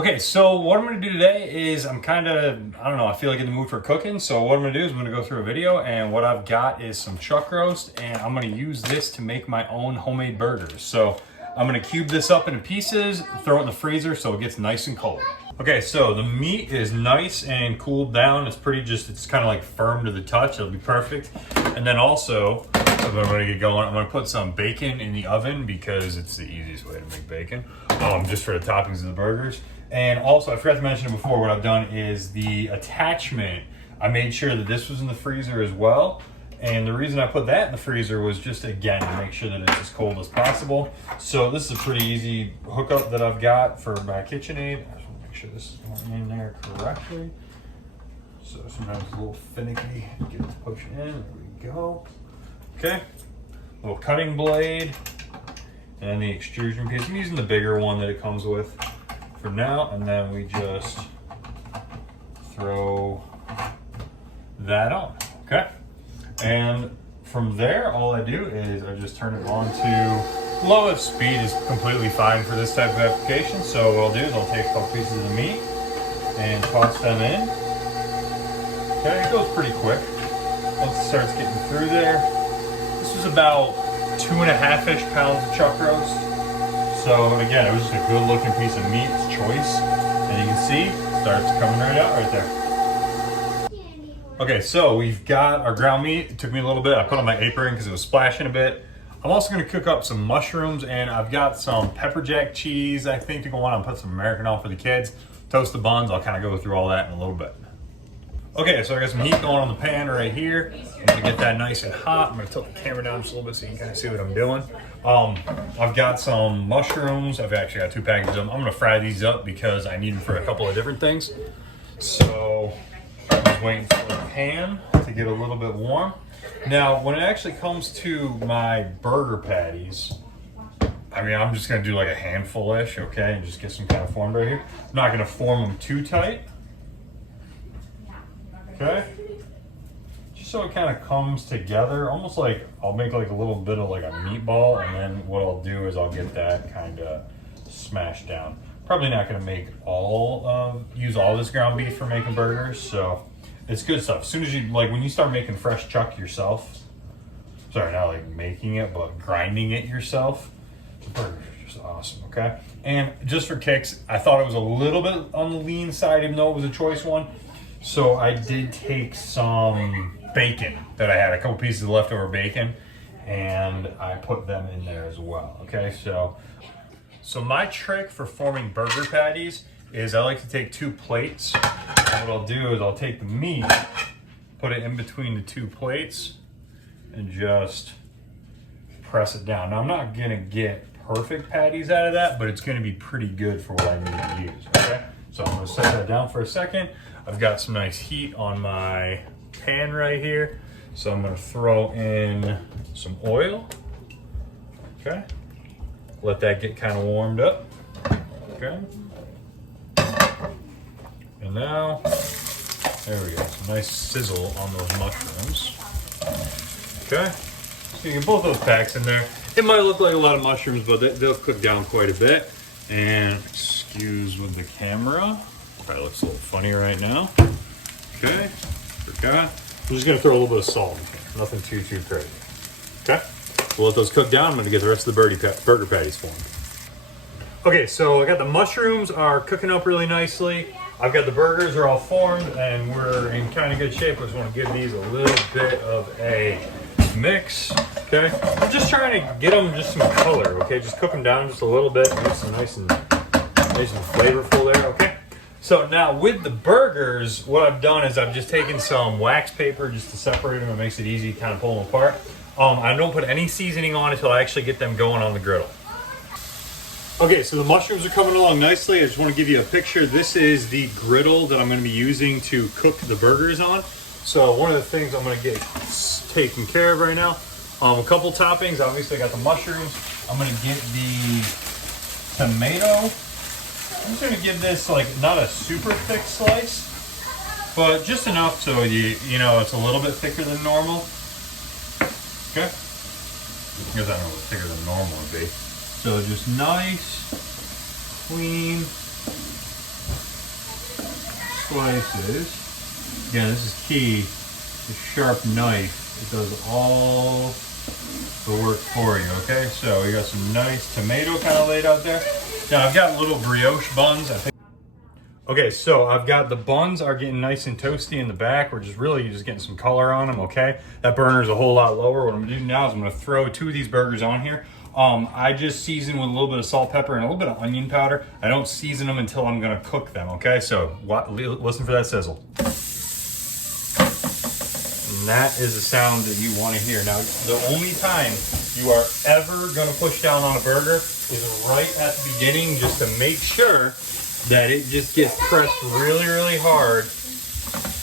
Okay, so what I'm gonna do today is I don't know, I feel like in the mood for cooking. So what I'm gonna do is I'm gonna go through a video, and what I've got is some chuck roast, and I'm gonna use this to make my own homemade burgers. So I'm gonna cube this up into pieces, throw it in the freezer so it gets nice and cold. Okay, so the meat is nice and cooled down. It's kind of like firm to the touch. It'll be perfect. And then also, as I'm gonna get going, I'm gonna put some bacon in the oven because it's the easiest way to make bacon, just for the toppings of the burgers. And also, I forgot to mention it before, what I've done is the attachment. I made sure that this was in the freezer as well. And the reason I put that in the freezer was just, again, to make sure that it's as cold as possible. So this is a pretty easy hookup that I've got for my KitchenAid. I just want to make sure this is going in there correctly. So sometimes it's a little finicky. Get it to push in. There we go. Okay. Little cutting blade. And the extrusion piece. I'm using the bigger one that it comes with for now, and then we just throw that on, okay? And from there, all I do is I just turn it on to lowest speed is completely fine for this type of application. So what I'll do is I'll take a couple pieces of the meat and toss them in. Okay, it goes pretty quick. Once it starts getting through there, this is about 2.5-ish pounds of chuck roast. So again, it was just a good looking piece of meat, it's choice. And you can see, it starts coming right out right there. Okay, so we've got our ground meat. It took me a little bit. I put on my apron because it was splashing a bit. I'm also gonna cook up some mushrooms, and I've got some pepper jack cheese, I think, to go on. I'll put some American on for the kids. Toast the buns, I'll kind of go through all that in a little bit. Okay, so I got some heat going on the pan right here. I'm gonna get that nice and hot. I'm gonna tilt the camera down just a little bit so you can kind of see what I'm doing. I've got some mushrooms. I've actually got 2 packages of them. I'm gonna fry these up because I need them for a couple of different things. So I'm just waiting for the pan to get a little bit warm. Now, when it actually comes to my burger patties, I mean, I'm just gonna do like a handful-ish, okay, and just get some kind of form right here. I'm not gonna form them too tight. Okay, just so it kind of comes together, almost like I'll make like a little bit of like a meatball, and then what I'll do is I'll get that kind of smashed down. Probably not going to make use all this ground beef for making burgers, so it's good stuff. As soon as you, like when you start making fresh chuck yourself, sorry, not like making it, but grinding it yourself, the burgers are just awesome, okay? And just for kicks, I thought it was a little bit on the lean side, even though it was a choice one. So I did take some bacon that I had, a couple pieces of leftover bacon, and I put them in there as well, okay? So my trick for forming burger patties is I like to take 2 plates, and what I'll do is I'll take the meat, put it in between the 2 plates, and just press it down. Now I'm not gonna get perfect patties out of that, but it's gonna be pretty good for what I need to use, okay? So I'm gonna set that down for a second. I've got some nice heat on my pan right here. So I'm gonna throw in some oil, okay? Let that get kind of warmed up, okay? And now, there we go, some nice sizzle on those mushrooms, okay? So you get both those packs in there. It might look like a lot of mushrooms, but they'll cook down quite a bit. And excuse with the camera. Probably looks a little funny right now. Okay, forgot. I'm just gonna throw a little bit of salt in here. Nothing too crazy. Okay, we'll let those cook down. I'm gonna get the rest of the burger patties formed. Okay, so I got the mushrooms are cooking up really nicely. I've got the burgers are all formed, and we're in kind of good shape. I just want to give these a little bit of a mix. Okay, I'm just trying to get them just some color. Okay, just cook them down just a little bit, get some nice and flavorful there. Okay. So now with the burgers, what I've done is I've just taken some wax paper just to separate them. It makes it easy to kind of pull them apart. I don't put any seasoning on until I actually get them going on the griddle. Okay, so the mushrooms are coming along nicely. I just want to give you a picture. This is the griddle that I'm going to be using to cook the burgers on. So one of the things I'm going to get taken care of right now, a couple toppings. Obviously I got the mushrooms. I'm going to get the tomato. I'm just gonna give this like not a super thick slice, but just enough so you know it's a little bit thicker than normal. Okay, I guess I don't know what thicker than normal would be. So just nice, clean slices. Again, this is key. The sharp knife, it does all the work for you, okay? So we got some nice tomato kind of laid out there. Now I've got little brioche buns, I think. Okay, so I've got the buns are getting nice and toasty in the back. We're just getting some color on them, okay? That burner's a whole lot lower. What I'm gonna do now is I'm gonna throw 2 of these burgers on here. I just season with a little bit of salt, pepper, and a little bit of onion powder. I don't season them until I'm gonna cook them, okay? So listen for that sizzle. And that is the sound that you want to hear. Now, the only time you are ever going to push down on a burger is right at the beginning, just to make sure that it just gets pressed really, really hard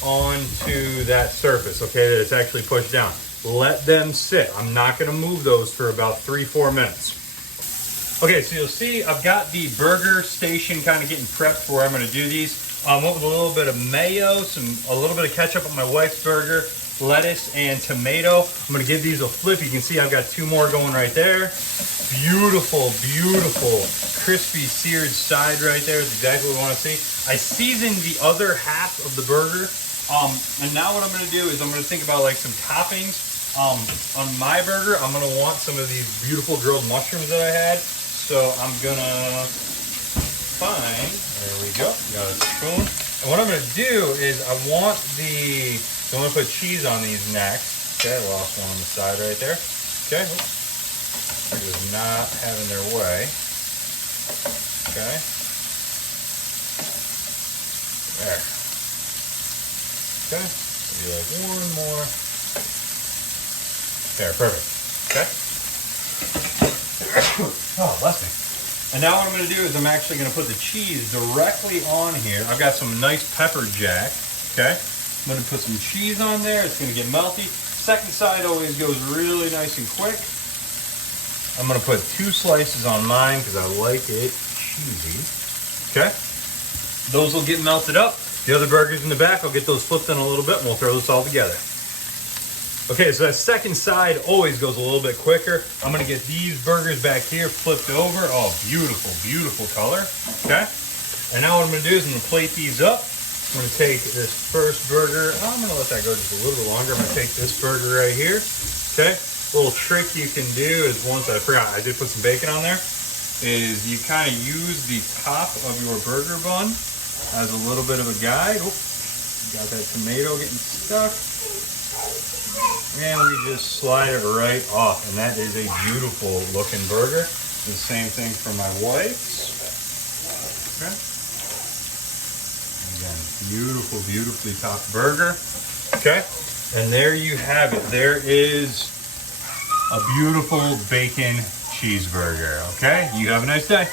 onto that surface, okay, that it's actually pushed down. Let them sit. I'm not going to move those for about 3-4 minutes. Okay, so you'll see I've got the burger station kind of getting prepped for where I'm going to do these. I went with a little bit of mayo, a little bit of ketchup on my wife's burger, lettuce and tomato. I'm gonna give these a flip. You can see I've got 2 more going right there. Beautiful, beautiful, crispy seared side right there is exactly what we want to see. I seasoned the other half of the burger. And now what I'm gonna do is I'm gonna think about like some toppings. On my burger, I'm gonna want some of these beautiful grilled mushrooms that I had. So I'm gonna find, there we go, got a spoon. And what I'm gonna do is I want so I'm gonna put cheese on these next. Okay, I lost one on the side right there. Okay, it is not having their way. Okay, there. Okay, maybe like 1 more. There, perfect. Okay. Oh, bless me. And now what I'm gonna do is I'm actually gonna put the cheese directly on here. I've got some nice pepper jack. Okay. I'm gonna put some cheese on there. It's gonna get melty. Second side always goes really nice and quick. I'm gonna put 2 slices on mine because I like it cheesy. Okay. Those will get melted up. The other burgers in the back, I'll get those flipped in a little bit and we'll throw this all together. Okay, so that second side always goes a little bit quicker. I'm gonna get these burgers back here flipped over. Oh, beautiful, beautiful color. Okay. And now what I'm gonna do is I'm gonna plate these up. I'm gonna take this first burger. I'm gonna let that go just a little bit longer. I'm gonna take this burger right here. Okay. A little trick you can do is I forgot, I did put some bacon on there, is you kind of use the top of your burger bun as a little bit of a guide. Oh, got that tomato getting stuck. And we just slide it right off. And that is a beautiful looking burger. The same thing for my wife's. Okay. Again, beautiful, beautifully topped burger. Okay. And there you have it. There is a beautiful bacon cheeseburger. Okay. You have a nice day.